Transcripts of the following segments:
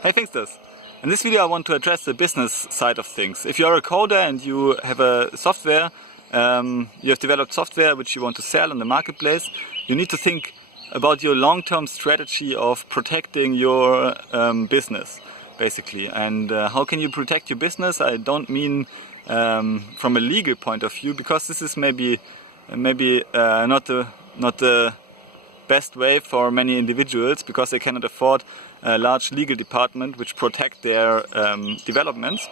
Hey Thinksters! In this video I want to address the business side of things. If you're a coder and you have a software, you have developed software which you want to sell on the marketplace, you need to think about your long-term strategy of protecting your business, basically. And how can you protect your business? I don't mean from a legal point of view, because this is maybe not the best way for many individuals, because they cannot afford a large legal department which protect their developments,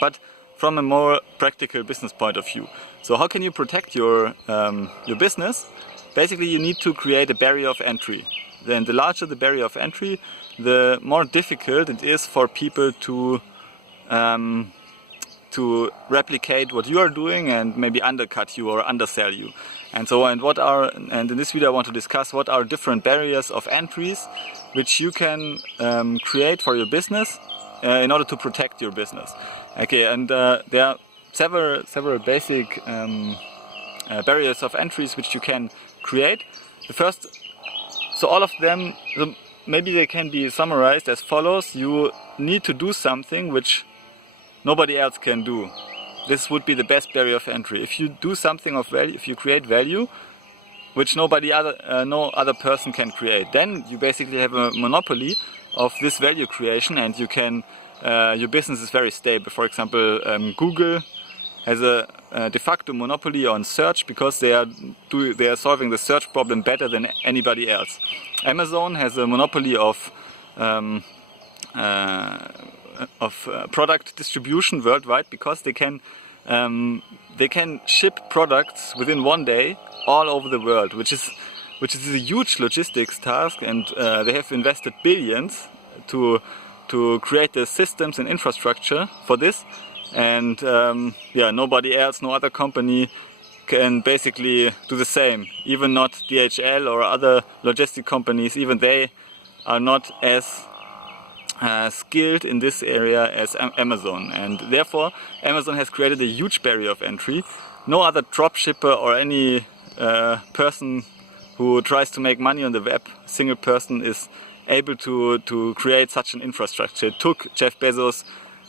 but from a more practical business point of view. So how can you protect your business? Basically you need to create a barrier of entry. Then the larger the barrier of entry, the more difficult it is for people to replicate what you are doing and maybe undercut you or undersell you. And in this video I want to discuss what are different barriers of entries which you can create for your business in order to protect your business. Okay, and there are several basic barriers of entries which you can create. The first, so all of them, maybe they can be summarized as follows. You need to do something which nobody else can do. This would be the best barrier of entry. If you do something of value, if you create value which no other person can create, then you basically have a monopoly of this value creation, and you can your business is very stable. For example, Google has a de facto monopoly on search because they are solving the search problem better than anybody else. Amazon has a monopoly of product distribution worldwide because they can ship products within one day all over the world, which is a huge logistics task, and they have invested billions to create the systems and infrastructure for this. And nobody else, no other company can basically do the same. Even not DHL or other logistic companies, even they are not as skilled in this area as Amazon, and therefore Amazon has created a huge barrier of entry. No other dropshipper or any person who tries to make money on the web, single person, is able to create such an infrastructure. It took Jeff Bezos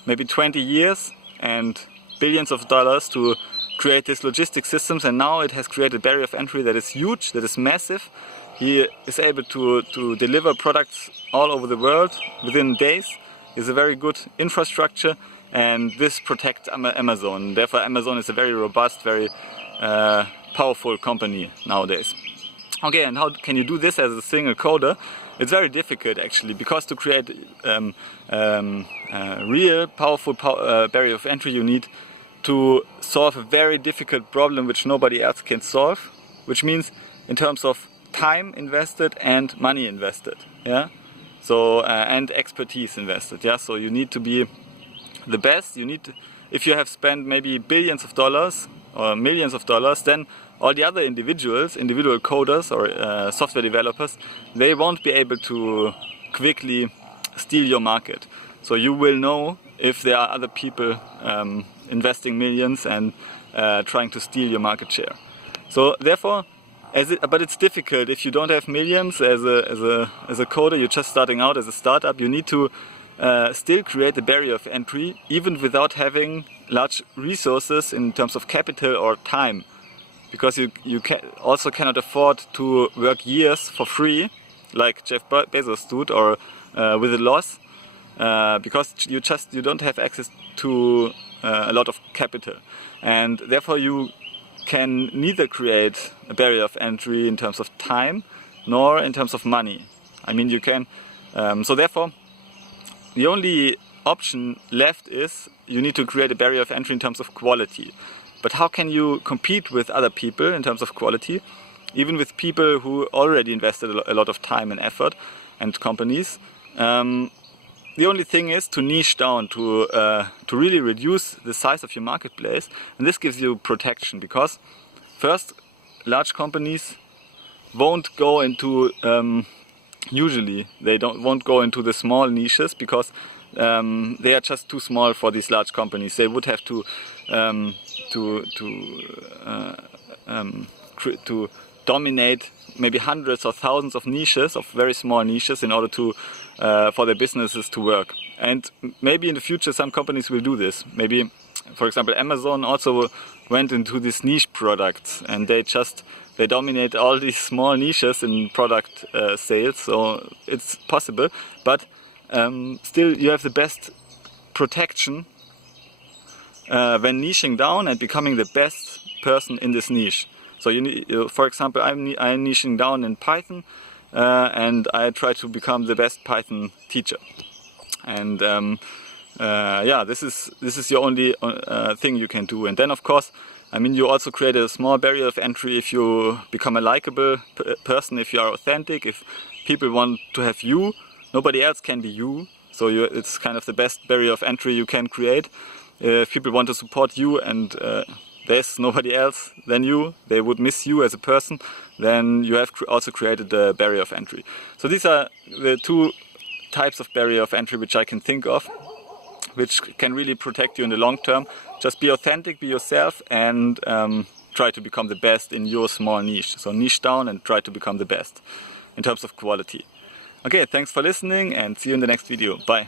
maybe 20 years and billions of dollars to create these logistic systems, and now it has created a barrier of entry that is huge, that is massive. He is able to deliver products all over the world within days. It's a very good infrastructure, and this protects Amazon. Therefore Amazon is a very robust, very powerful company nowadays. Okay, and how can you do this as a single coder? It's very difficult actually, because to create real powerful barrier of entry, you need to solve a very difficult problem which nobody else can solve, which means in terms of time invested and money invested, yeah. So and expertise invested, yeah. So you need to be the best. If you have spent maybe billions of dollars or millions of dollars, then all the other individual coders or software developers, they won't be able to quickly steal your market. So you will know if there are other people investing millions and trying to steal your market share. So therefore, but it's difficult if you don't have millions as a coder. You're just starting out as a startup. You need to still create a barrier of entry, even without having large resources in terms of capital or time, because you also cannot afford to work years for free, like Jeff Bezos did, or with a loss, because you don't have access to a lot of capital, and therefore you can neither create a barrier of entry in terms of time nor in terms of money. I mean, you can. So therefore, the only option left is you need to create a barrier of entry in terms of quality. But how can you compete with other people in terms of quality, even with people who already invested a lot of time and effort, and companies? The only thing is to niche down, to really reduce the size of your marketplace, and this gives you protection, because first, large companies won't go into usually they won't go into the small niches, because they are just too small for these large companies. They would have to dominate maybe hundreds or thousands of niches, of very small niches, in order to for their businesses to work. And maybe in the future some companies will do this. Maybe, for example, Amazon also went into these niche products, and they dominate all these small niches in product sales. So it's possible, but still you have the best protection when niching down and becoming the best person in this niche. So you need, for example, I'm niching down in Python, and I try to become the best Python teacher. And yeah, this is your only thing you can do. And then, of course, I mean, you also create a small barrier of entry if you become a likable person, if you are authentic, if people want to have you, nobody else can be you. So it's kind of the best barrier of entry you can create. If people want to support you and there's nobody else than you, they would miss you as a person, then you have also created the barrier of entry. So these are the two types of barrier of entry which I can think of, which can really protect you in the long term. Just be authentic, be yourself, and try to become the best in your small niche. So niche down and try to become the best in terms of quality. Okay, thanks for listening and see you in the next video. Bye.